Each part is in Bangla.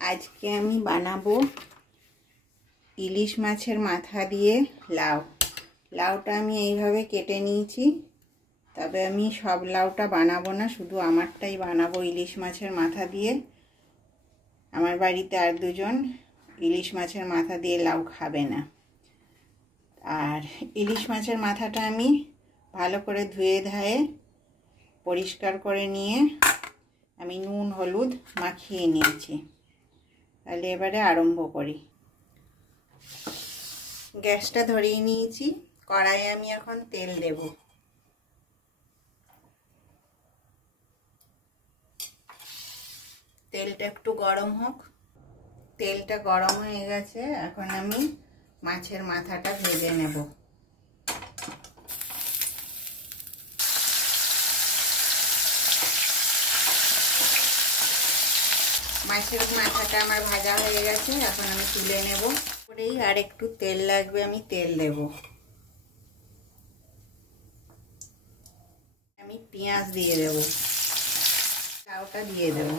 আজকে আমি বানাবো ইলিশ মাছের মাথা দিয়ে লাউ। লাউটা আমি এইভাবে কেটে নিয়েছি, তবে আমি সব লাউটা বানাবো না, শুধু আমারটাই বানাবো ইলিশ মাছের মাথা দিয়ে। আমার বাড়িতে আর দুজন ইলিশ মাছের মাথা দিয়ে লাউ খাবে না। আর ইলিশ মাছের মাথাটা আমি ভালো করে ধুয়ে ধায়ে পরিষ্কার করে নিয়ে আমি নুন হলুদ মাখিয়ে নিয়েছি। তাহলে এবারে আরম্ভ করি। গ্যাসটা ধরিয়ে নিয়েছি, কড়াইয়ে আমি এখন তেল দেব। তেলটা একটু গরম হোক। তেলটা গরম হয়ে গেছে, এখন আমি মাছের মাথাটা ভেজে নেব। মাছের মাথাটা আমার ভাজা হয়ে গেছে, এখন আমি তুলে নেব। পরেই আর একটু তেল লাগবে, আমি তেল দেব। আমি পেঁয়াজ দিয়ে দেব, লাউটা দিয়ে দেব।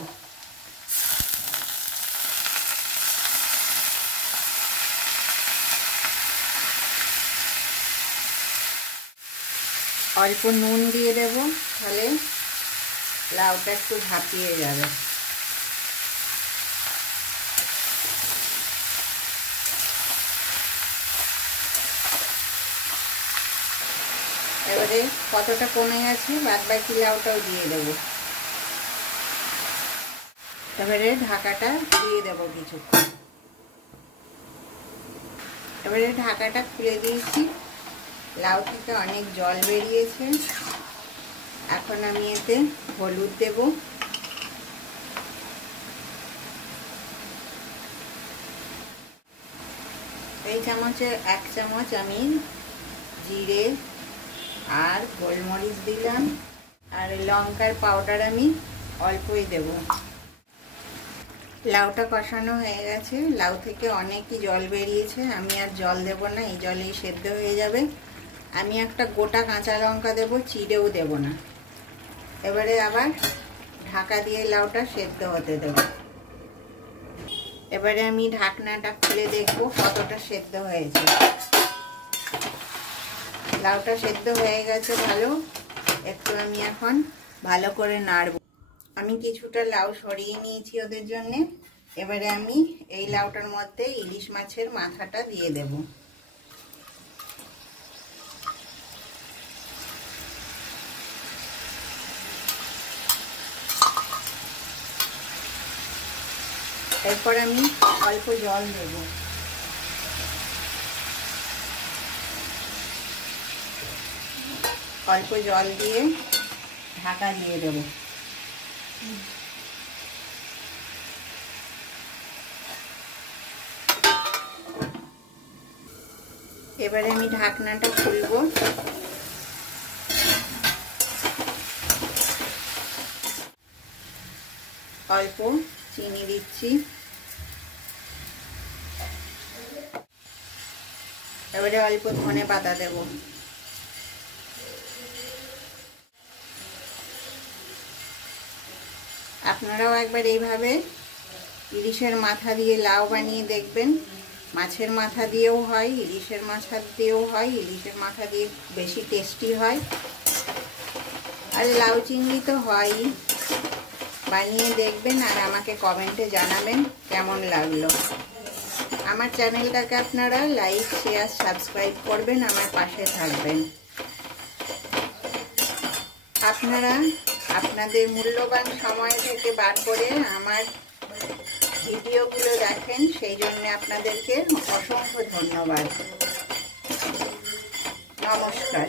অল্প নুন দিয়ে দেব, তাহলে লাউটা একটু ভাপিয়ে যাবে। এবারে কতটা কমে গেছে, বাদ বাকি লাউটাও দিয়ে দেবো। এবারে ঢাকাটা দিয়ে দেবো কিছুক্ষণ। এবারে ঢাকাটা খুলে দিয়েছি, লাউ থেকে অনেক জল বেরিয়েছে। এখন আমি এতে হলুদ দেব, এই চামচের 1 চামচ আমি জিরে আর গোলমরিচ দিলাম, আর লঙ্কার পাউডার আমি অল্পই দেব। লাউটা কষানো হয়ে গেছে, লাউ থেকে অনেকই জল বেরিয়েছে, আমি আর জল দেব না, এই জলেই সেদ্ধ হয়ে যাবে। আমি একটা গোটা কাঁচা লঙ্কা দেব, চিড়েও দেব না। এবারে আবার ঢাকা দিয়ে লাউটা সেদ্ধ হতে দেব। এবারে আমি ঢাকনাটা খুলে দেখব কতটা সেদ্ধ হয়েছে। লাউটা সেদ্ধ হয়ে গেছে ভালো, একটু আমি এখন ভালো করে নাড়ব। আমি কিছুটা লাউ সরিয়ে নিয়েছি ওদের জন্য। এবারে আমি এই লাউটার মধ্যে ইলিশ মাছের মাথাটা দিয়ে দেব। এরপর আমি অল্প জল দেব। অল্প জল দিয়ে ঢাকা দিয়ে দেব। এবারে আমি ঢাকনাটা খুলব। অল্প চিনি দিচ্ছি। এবারে অল্প ধনে পাতা দেব। আপনারাও একবার এইভাবে ইলিশের মাথা দিয়ে লাউ বানিয়ে দেখবেন। মাছের মাথা দিয়েও হয়, ইলিশের মাথা দিয়েও হয়, ইলিশের মাথা দিয়ে বেশি টেস্টি হয়। আর লাউ চিংড়ি তো হয়ই। বানিয়ে দেখবেন আর আমাকে কমেন্টে জানাবেন কেমন লাগলো। আমার চ্যানেলটাকে আপনারা লাইক শেয়ার সাবস্ক্রাইব করবেন, আমার পাশে থাকবেন। আপনারা আপনাদের মূল্যবান সময় থেকে বার করে আমার ভিডিওগুলো দেখেন, সেই জন্য আপনাদেরকে অসংখ্য ধন্যবাদ। নমস্কার।